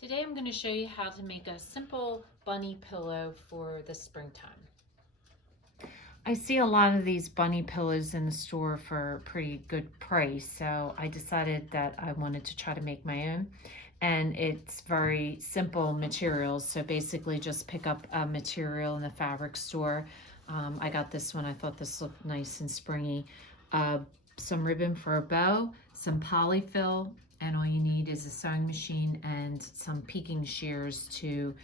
Today I'm going to show you how to make a simple bunny pillow for the springtime. I see a lot of these bunny pillows in the store for a pretty good price, so I decided that I wanted to try to make my own. And it's very simple materials, so basically just pick up a material in the fabric store. I got this one, I thought this looked nice and springy. Uh, some ribbon for a bow, some polyfill, and all you need is a sewing machine and some peaking shears to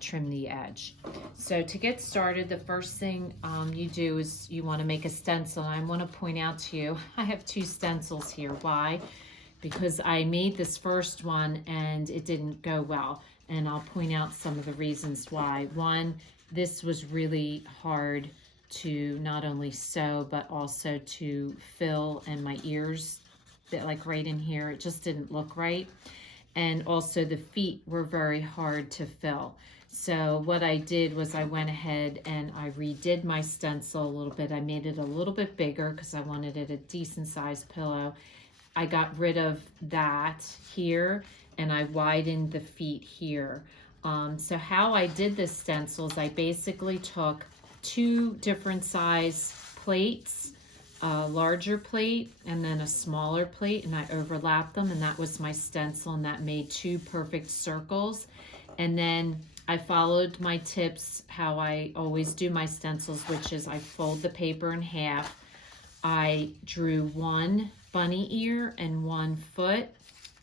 trim the edge. So to get started, the first thing you do is you want to make a stencil. I want to point out to you, I have two stencils here. Why? Because I made this first one and it didn't go well. And I'll point out some of the reasons why. One, this was really hard to not only sew, but also to fill, and my ears, like right in here, it just didn't look right. And also the feet were very hard to fill. So what I did was I went ahead and I redid my stencil a little bit. I made it a little bit bigger because I wanted it a decent sized pillow. I got rid of that here and I widened the feet here. So how I did this stencil is I basically took two different size plates, a larger plate and then a smaller plate, and I overlapped them, and that was my stencil, and that made two perfect circles. And then I followed my tips how I always do my stencils, which is I fold the paper in half. I drew one bunny ear and one foot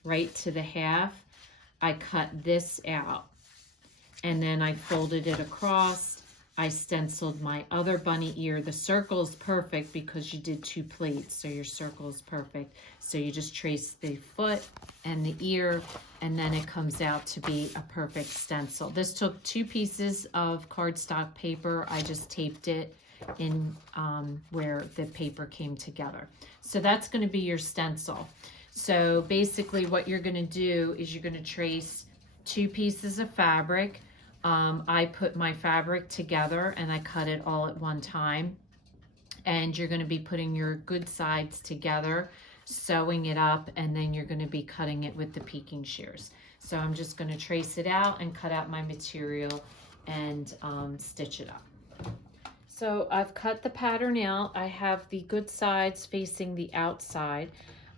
right to the half. I cut this out and then I folded it across. I stenciled my other bunny ear. The circle is perfect because you did two plates, so your circle is perfect. So you just trace the foot and the ear, and then it comes out to be a perfect stencil. This took 2 pieces of cardstock paper. I just taped it in where the paper came together. So that's going to be your stencil. So basically what you're going to do is you're going to trace 2 pieces of fabric. I put my fabric together and I cut it all at one time. And you're going to be putting your good sides together, sewing it up, and then you're going to be cutting it with the peaking shears. So I'm just going to trace it out and cut out my material and stitch it up. So I've cut the pattern out. I have the good sides facing the outside,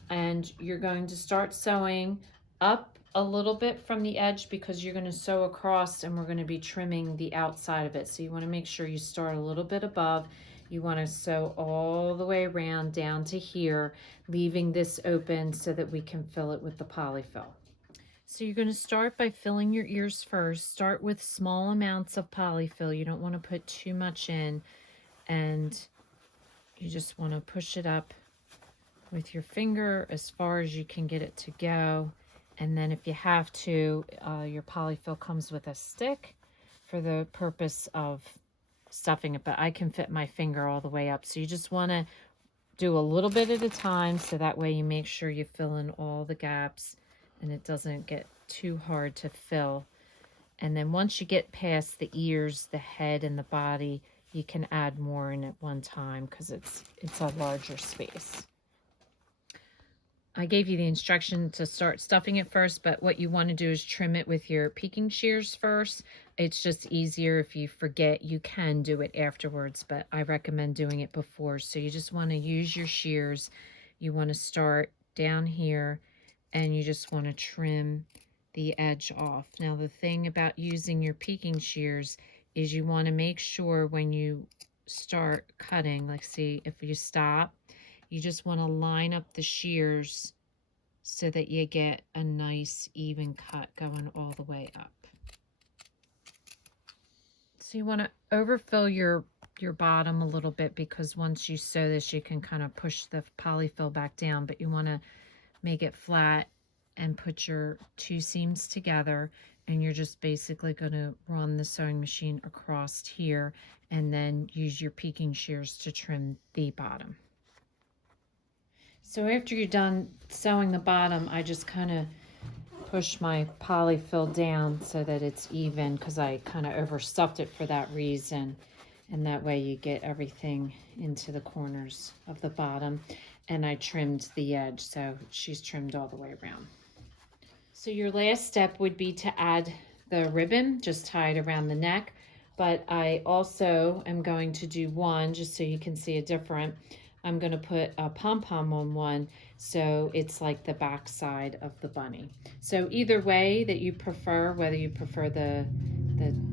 and you're going to start sewing up a little bit from the edge because you're going to sew across and we're going to be trimming the outside of it. So you want to make sure you start a little bit above. You want to sew all the way around down to here, leaving this open so that we can fill it with the polyfill. So you're going to start by filling your ears first. Start with small amounts of polyfill. You don't want to put too much in, and you just want to push it up with your finger as far as you can get it to go. And then if you have to, your polyfill comes with a stick for the purpose of stuffing it, but I can fit my finger all the way up. So you just want to do a little bit at a time, so that way you make sure you fill in all the gaps and it doesn't get too hard to fill. And then once you get past the ears, the head, and the body, you can add more in at one time because it's a larger space. I gave you the instruction to start stuffing it first, but what you want to do is trim it with your peaking shears first. It's just easier if you forget. You can do it afterwards, but I recommend doing it before. So you just want to use your shears. You want to start down here, and you just want to trim the edge off. Now, the thing about using your peaking shears is you want to make sure when you start cutting, like see, if you stop, you just want to line up the shears so that you get a nice even cut going all the way up. So you want to overfill your bottom a little bit, because once you sew this, you can kind of push the polyfill back down, but you want to make it flat and put your 2 seams together, and you're just basically going to run the sewing machine across here and then use your peaking shears to trim the bottom. So after you're done sewing the bottom, I just kind of push my polyfill down so that it's even, because I kind of overstuffed it for that reason. And that way you get everything into the corners of the bottom. And I trimmed the edge, so she's trimmed all the way around. So your last step would be to add the ribbon, just tie it around the neck. But I also am going to do one, just so you can see a different. I'm going to put a pom-pom on one, so it's like the back side of the bunny. So either way that you prefer, whether you prefer the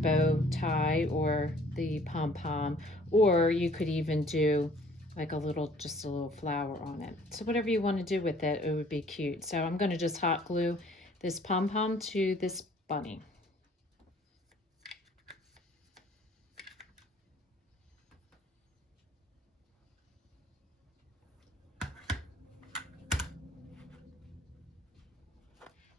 bow tie or the pom-pom, or you could even do like just a little flower on it. So whatever you want to do with it, it would be cute. So I'm going to just hot glue this pom-pom to this bunny.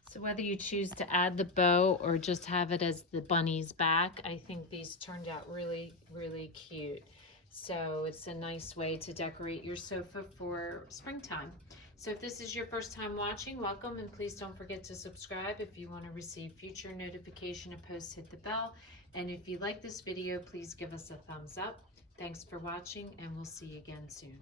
So whether you choose to add the bow or just have it as the bunny's back, I think these turned out really, really cute. So it's a nice way to decorate your sofa for springtime. So if this is your first time watching, welcome, and please don't forget to subscribe. If you want to receive future notification of posts, hit the bell. And if you like this video, please give us a thumbs up. Thanks for watching, and we'll see you again soon.